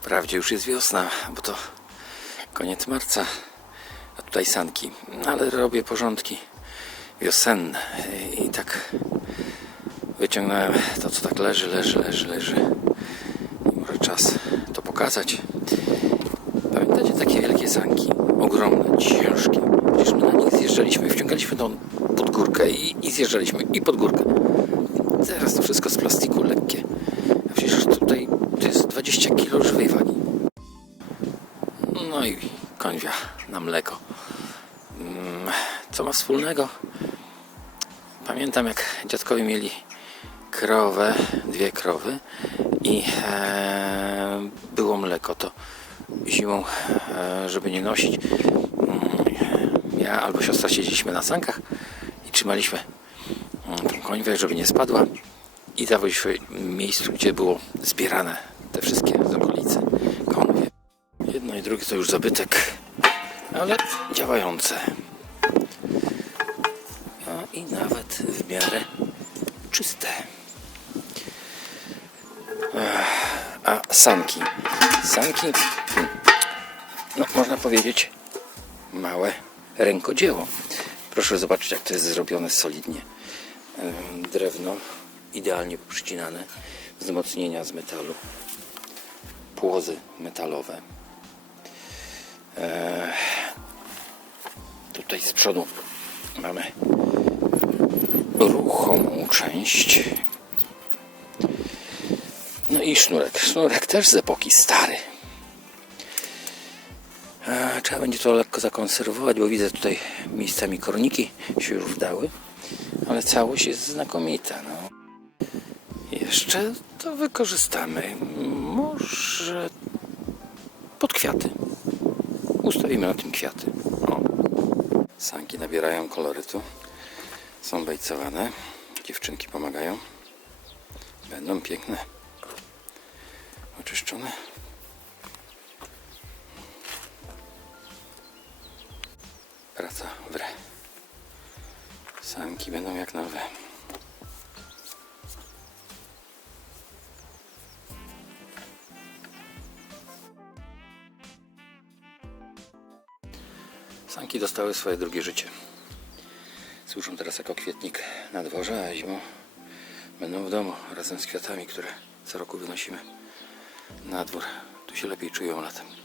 Wprawdzie już jest wiosna, bo to koniec marca, a tutaj sanki, ale robię porządki wiosenne i tak wyciągnąłem to, co tak leży, leży, leży, leży. I może czas to pokazać. Pamiętacie takie wielkie sanki? Ogromne, ciężkie. Przecież my na nich zjeżdżaliśmy, wciągaliśmy tą pod górkę i, i zjeżdżaliśmy i pod górkę. Teraz to wszystko z plastiku No i konwia na mleko. Mm, Co ma wspólnego? Pamiętam jak dziadkowie mieli krowę, dwie krowy i e, było mleko. To zimą, e, żeby nie nosić, mm, ja albo siostra siedzieliśmy na sankach i trzymaliśmy mm, tą konwę, żeby nie spadła i dawaliśmy miejscu, gdzie było zbierane te wszystkie z okolicy. Jedno i drugie to już zabytek, ale działające. A i nawet w miarę czyste. A sanki. Sanki, hmm, no można powiedzieć, małe rękodzieło. Proszę zobaczyć, jak to jest zrobione solidnie. Drewno idealnie przycinane, wzmocnienia z metalu, płozy metalowe. Eee, tutaj z przodu mamy ruchomą część. No i sznurek. Sznurek też z epoki stary. E, Trzeba będzie to lekko zakonserwować, bo widzę tutaj miejscami korniki się już wdały, ale całość jest znakomita. No. Jeszcze to wykorzystamy. Może pod kwiaty. Ustawimy na tym kwiaty. O. Sanki nabierają kolorytu. Są bejcowane. Dziewczynki pomagają. Będą piękne. Oczyszczone. Praca w re. Sanki będą jak nowe. Sanki dostały swoje drugie życie. Służą teraz jako kwietnik na dworze, a zimą będą w domu razem z kwiatami, które co roku wynosimy na dwór. Tu się lepiej czują latem.